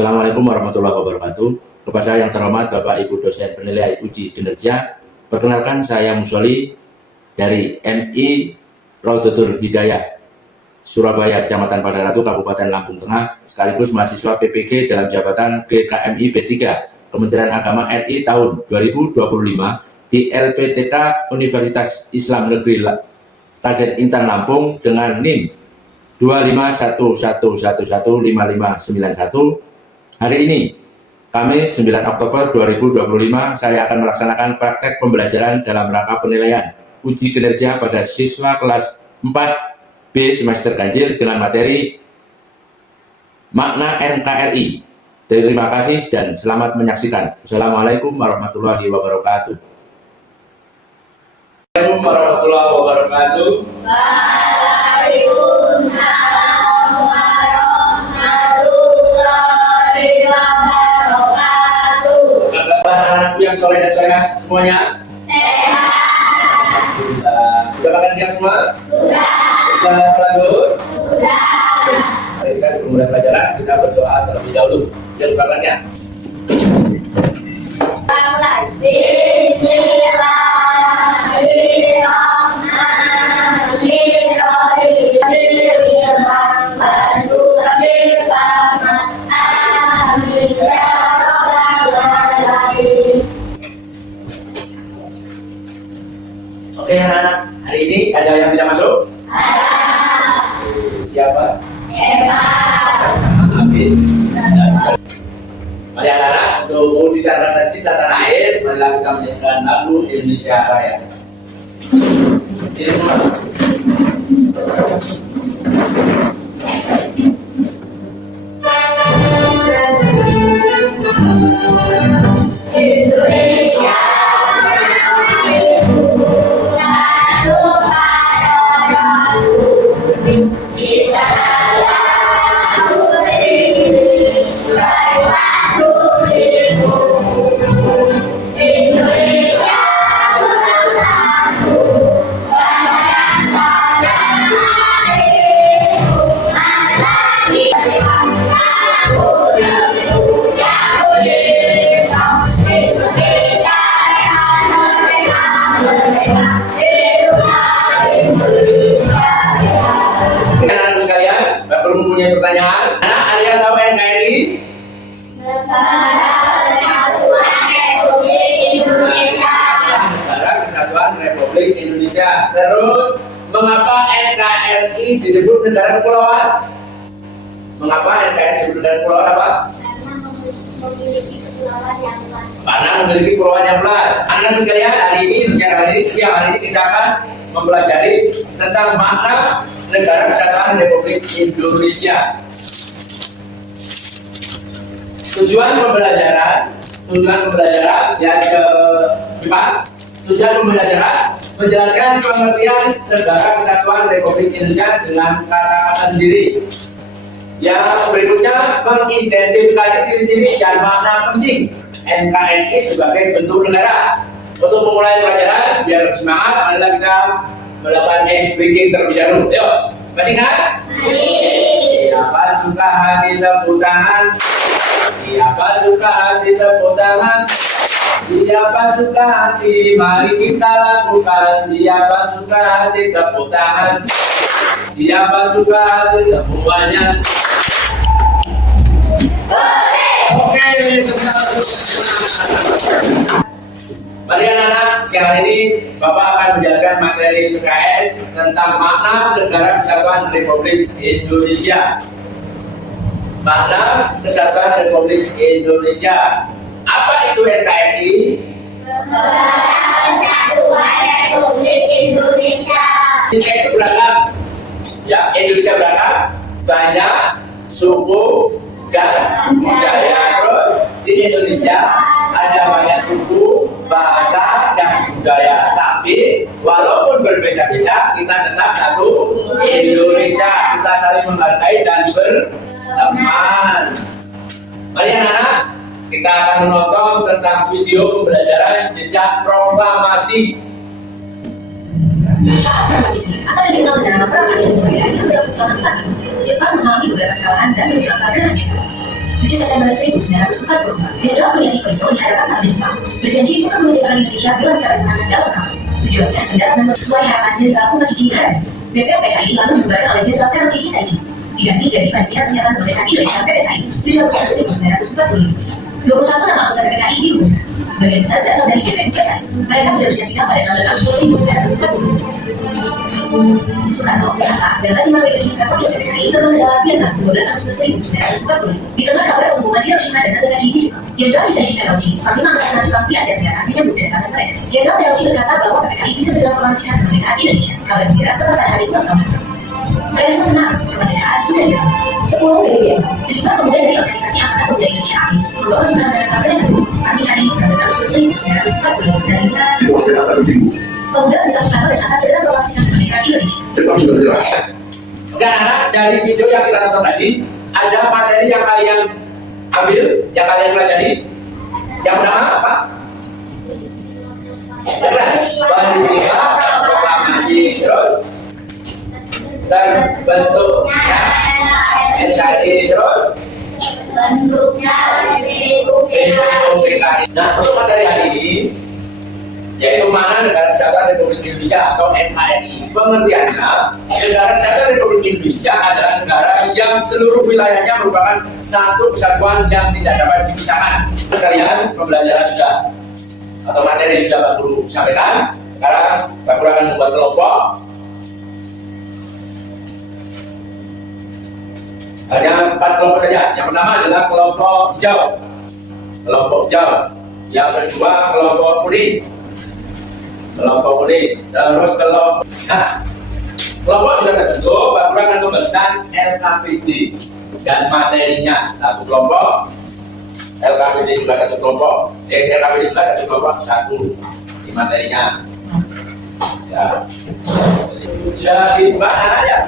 Assalamualaikum warahmatullahi wabarakatuh. Kepada yang terhormat Bapak Ibu dosen penilai uji kinerja, perkenalkan saya Musoli dari MI Raudatul Hidayah, Surabaya, Kecamatan Padaratu, Kabupaten Lampung Tengah, sekaligus mahasiswa PPG dalam jabatan BKMI B3 Kementerian Agama RI tahun 2025 di LPTK Universitas Islam Negeri Raden Intan Lampung dengan NIM 25111115591. Hari ini, Kamis 9 Oktober 2025, saya akan melaksanakan praktek pembelajaran dalam rangka penilaian uji kinerja pada siswa kelas 4B semester ganjil dengan materi makna NKRI. Terima kasih dan selamat menyaksikan. Assalamualaikum warahmatullahi wabarakatuh. Assalamualaikum warahmatullahi wabarakatuh. Waalaikumsalam warahmatullahi wabarakatuh. Anak-anak yang soleh dan solehah semuanya? Sehat. Sudah makan siang semua? Sudah. Sudah sholat zuhur? Sudah. Mari kita sebelum mulai pelajaran, kita berdoa terlebih dahulu. Jangan lupa Mulai. Oke anak-anak, hari ini ada yang tidak masuk? Siapa? Amin. Mari anak-anak, untuk mewujudkan rasa cinta tanah air, marilah kita menyanyikan lagu Indonesia Raya. Ini semua. Indonesia Mempunyai pertanyaan. Anak, ada yang tahu NKRI? Negara Kesatuan Republik Indonesia. Terus, mengapa NKRI disebut negara kepulauan? Mengapa NKRI disebut negara kepulauan apa? Karena memiliki kepulauan yang luas. Anak sekalian, hari ini, siang hari ini kita akan mempelajari tentang makna Negara Kesatuan Republik Indonesia. Tujuan pembelajaran yang ke-4. Tujuan pembelajaran menjelaskan pengertian Negara Kesatuan Republik Indonesia dengan kata-kata sendiri. Yang berikutnya, mengidentifikasi ciri-ciri dan makna penting NKRI sebagai bentuk negara. Untuk memulai pelajaran, biar semangat, marilah kita melakukan ice breaking terlebih dahulu. Yuk, masih ingat? Siapa suka hati tepuk tangan? Siapa suka hati tepuk tangan? Siapa suka hati? Mari kita lakukan. Siapa suka hati tepuk tangan? Siapa suka hati semuanya? Oke, mari anak-anak, siang hari ini Bapak akan menjelaskan materi PKN tentang makna Negara Kesatuan Republik Indonesia. Makna Kesatuan Republik Indonesia. Apa itu NKRI? Negara Kesatuan Republik Indonesia. Indonesia itu beragam. Ya, Indonesia beragam. Banyak suku dan budaya. Terus di Indonesia ada banyak suku, bahasa, dan budaya. Tapi walaupun berbeda-beda, kita tetap satu Indonesia. Kita saling menghargai dan berteman. Mari anak-anak, kita akan menonton tentang video pembelajaran jejak proklamasi. Saat atau yang dikenal dengan proklamasi itu adalah Jepang mengalami beberapa kesalahan dan menyebabkan kehancuran. 7 September 1944, Jenderal Kuniaki Koiso dihadapkan pada Jepang, berjanji untuk kemerdekaan Indonesia bila mencapai kemenangan dalam perang. Tujuannya hendak membentuk sesuai harapan Jenderal Kuniaki Koiso. BPOPKI lalu dibubarkan oleh Jenderal Teruji Hisaiji. Diganti jadi Panitia Persiapan Kemerdekaan Indonesia PPKI 7 Agustus 1945. 21 nama anggota PPKI diumumkan. Sebagian besar berasal dari BPOPKI. Mereka sudah bersiap siap pada 16 Agustus 1945. Soekarno, Hatta, dan Raja Marweli Kakodia PPKI terbang ke dalam Vietnam 12 Agustus 1945. Di tengah kabar pengumuman Hiroshima dan Nagasaki di Jepang, Jenderal Hisaiji Terauchi, Panglima Angkatan Jepang di Asia Tenggara, menyebut kedatangan mereka. Jenderal Terauchi berkata bahwa PPKI bisa segera mempromosikan kemerdekaan Indonesia. Kabar gembira tepat pada hari ulang tahun. Realisme senang, kemerdekaan sudah diraih. 10 dari Vietnam, sejumlah pemuda dari organisasi Angkatan Pemuda Indonesia API membawa Soekarno dan Hatta ke pagi hari 16 Agustus 1945 dari pemuda bisa Soekarno dan Hatta segera mempromosikan kemerdekaan Indonesia. Oke anak-anak, dari video yang kita tonton tadi ada materi yang kalian ambil, yang kalian pelajari. Yang pertama apa? Peristiwa proklamasi, terus terbentuknya NKRI, terus bentuknya PPKI. Nah, untuk materi hari ini yaitu mana Negara Kesatuan Republik Indonesia atau NKRI. Pengertiannya, Negara Kesatuan Republik Indonesia adalah negara yang seluruh wilayahnya merupakan satu kesatuan yang tidak dapat dipisahkan. Kalian pembelajaran sudah atau materi sudah Pak Guru sampaikan. Sekarang Pak Guru akan membuat kelompok. Hanya 4 kelompok saja. Yang pertama adalah kelompok hijau. Kelompok hijau. Yang kedua kelompok kuning. Kelompok kuning. Terus kelompok. Nah, kelompok sudah terbentuk. Pak Guru akan membagikan LKPD dan materinya satu kelompok. LKPD juga satu kelompok. LKPD juga satu kelompok, satu di materinya. Ya. Jadi mana aja?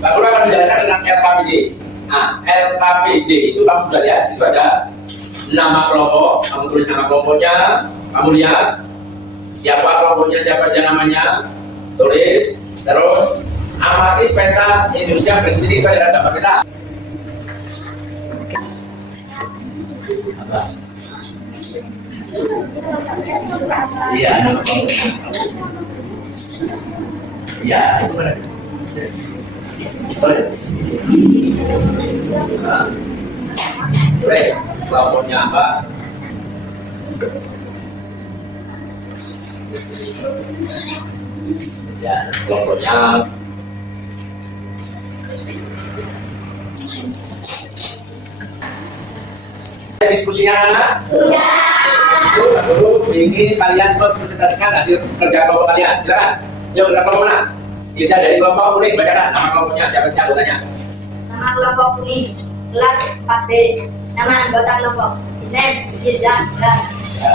Pak Guru akan menjelaskan tentang LKPD. Nah, LKPD itu kamu sudah lihat, situ ada nama kelompok. Kamu tulis nama kelompoknya, kamu lihat siapa kelompoknya, siapa aja namanya, tulis. Terus amati peta Indonesia berdiri pada dapat peta. Apa? Iya. Iya, itu mana? Boleh. Nah, boleh. Kelompoknya apa? Ya, kelompoknya. Diskusinya anak? sudah. Dulu ini kalian mempresentasikan hasil kerja kelompok kalian. Silakan. Yuk, kita kelompok mana? Bisa dari kelompok kuning, bacakan nama kelompoknya, siapa sih anggotanya? Nama kelompok kuning kelas 4B. Nama anggota kelompok Isnen Dirja. Ya.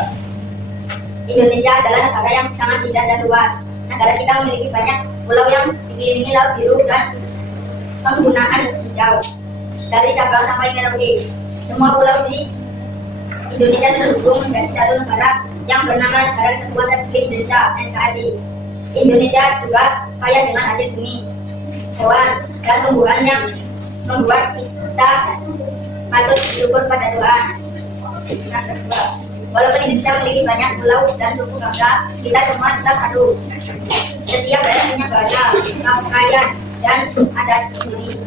Indonesia adalah negara yang sangat indah dan luas. Negara kita memiliki banyak pulau yang dikelilingi laut biru dan penggunaan hijau. Dari Sabang sampai Merauke, semua pulau di Indonesia terhubung menjadi satu negara yang bernama Negara Kesatuan Republik Indonesia (NKRI). Indonesia juga kaya dengan hasil bumi, hewan, dan tumbuhan yang membuat kita patut bersyukur pada Tuhan. Yang kedua, walaupun Indonesia memiliki banyak pulau dan suku bangsa, kita semua tetap satu. Setiap daerah punya bahasa, pakaian, dan adat sendiri.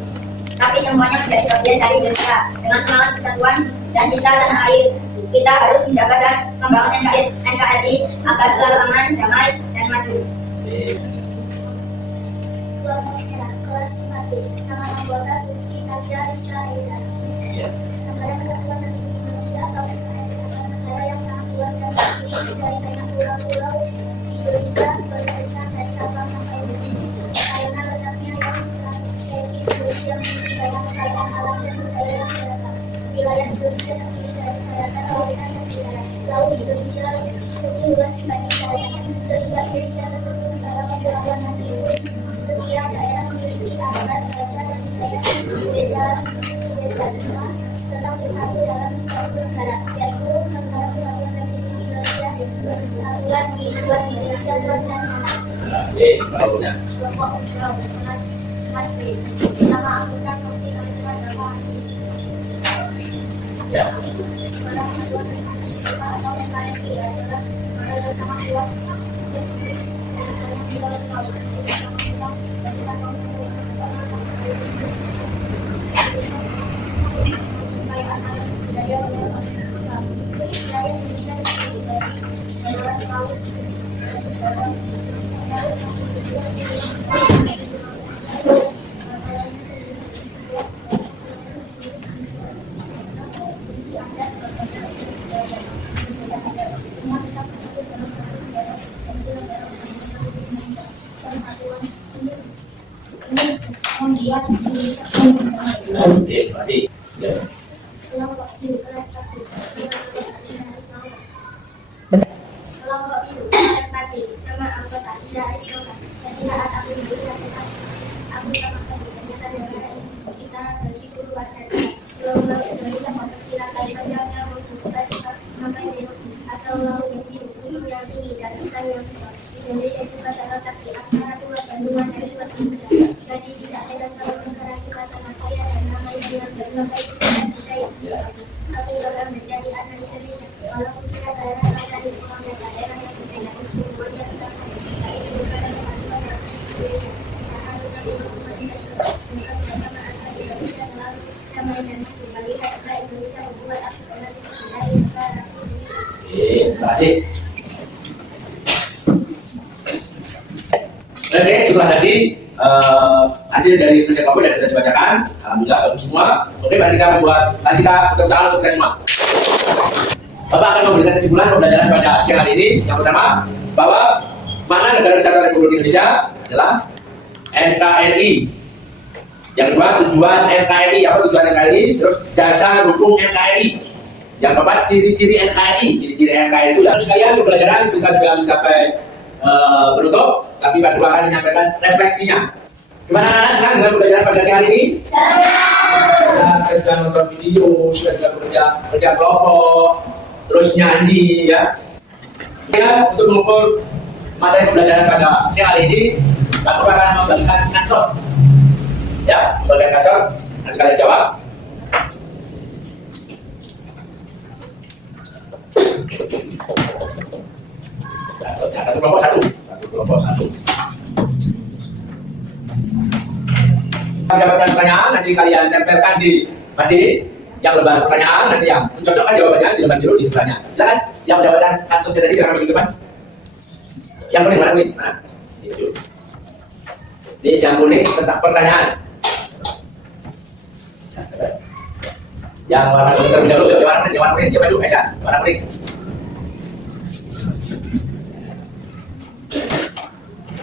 Tapi semuanya menjadi bagian dari Indonesia. Dengan semangat persatuan dan cinta tanah air, kita harus menjaga dan membangun NKRI agar selalu aman, damai, dan maju. Kelas 5B, nama anggota Suci Nasya Israel. Negara Kesatuan Republik Indonesia atau NKRI adalah negara yang sangat luas dan terdiri dari banyak pulau-pulau di Indonesia beririsan dari Sabang sampai Merauke. Karena letaknya yang strategis, Indonesia memiliki banyak kekayaan alam dan budaya yang beragam. Wilayah Indonesia terdiri dari daratan, lautan, dan udara. Laut Indonesia lebih luas dibanding daratan, sehingga Indonesia tersebut negara kepulauan yang setiap daerah memiliki adat, bahasa, dan budaya berbeda semua, tetap bersatu dalam satu negara, yaitu Negara Kesatuan Republik Indonesia. Kesatuan Republik Indonesia dan Kelompoknya. kelompok kelas 4B. Nama anggota Komite Kementerian Agama. Ya. Para siswa SMA atau MKSI adalah sama kuat yang tidak selalu sama dan kita Oke, masih. Ya. Kelompok biru prestasi nama anggota tidak istimewa. Jadi saat aku melihat aku tambahkan ternyata negara ini kita bagi guru waspada gelombang Indonesia memperkirakan panjangnya membutuhkan sampai atau laut yang biru gunung yang tinggi dan hutan yang besar. Indonesia juga terletak di antara dua benua dan dua samudra. Jadi tidak ada salah negara kita sangat kaya dan ramai dengan berbagai budaya. Tapi orang menjadi anak Indonesia walaupun kita daerah di daerah yang berbeda semuanya kita itu negara kesatuan yang Indonesia harus satu bersama anak Indonesia selalu damai dan melihat Indonesia membuat aku sangat dari negara. Terima kasih. Oke, itulah tadi hasil dari studi kelompok yang sudah dibacakan. Alhamdulillah bagus semua. Oke, mari kita tepuk tangan untuk kita semua. Bapak akan memberikan kesimpulan pembelajaran pada siang hari ini. Yang pertama, bahwa makna Negara Kesatuan Republik Indonesia adalah NKRI. Yang kedua, tujuan NKRI. Apa tujuan NKRI? Terus dasar hukum NKRI. Yang keempat, ciri-ciri NKRI. Ciri-ciri NKRI itu lalu sekalian pembelajaran kita sudah mencapai penutup, tapi Pak Dua akan menyampaikan refleksinya. Gimana anak-anak senang dengan pembelajaran pada siang hari ini? Senang! Kita sudah nonton video, sudah kerja kelompok, terus nyanyi ya. Ya, untuk mengukur materi pembelajaran pada siang hari ini, Pak Dua akan membagikan ansor. Ya, membagikan ansor, nanti kalian jawab. Satu kelompok satu. Mendapatkan pertanyaan nanti kalian tempelkan di masjid yang lembar pertanyaan, nanti yang mencocokkan jawabannya di lembar biru di sebelahnya. Silakan yang jawatan langsung tadi silakan maju ke depan. Yang kuning mana kuning? Nah, itu. Ini yang kuning tentang pertanyaan. Yang warna kuning terlebih dahulu, yang warna kuning, yang maju, Aisyah, warna kuning.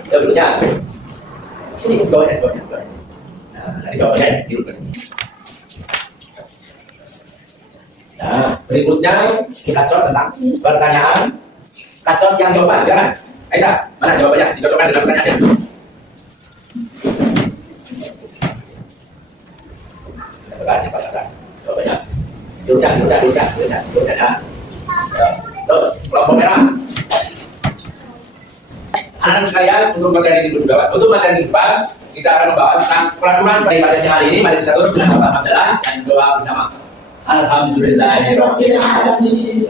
Ya berikutnya, sini bawahnya. Nah, nanti jawabannya di depan. Nah, berikutnya kita cocok tentang pertanyaan. Kacot yang jawaban, silakan. Aisyah, mana jawabannya? Dicocokkan dengan pertanyaannya. Jawabannya. Udah. Tuh, kelompok merah. Anak-anak sekalian, untuk materi minggu depan, kita akan membahas tentang peraturan pada siang hari ini. Mari kita tutup dengan alhamdulillah dan doa bersama. Alhamdulillahirabbil alamin.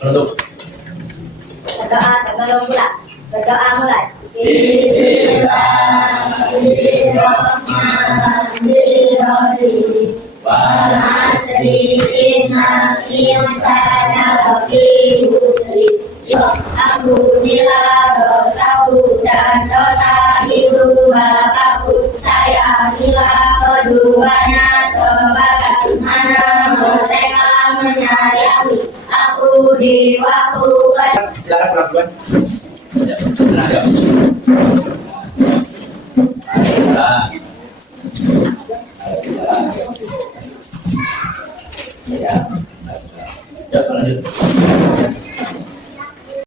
Penutup. Berdoa sebelum mulai. Berdoa mulai. Bismillahirrahmanirrahim. Wal asri innal insana lafi khusr. Aku bila dosaku dan dosa ibu bapakku, saya bila keduanya sebagaimana mereka menyayangi aku di waktu Silakan pelan-pelan.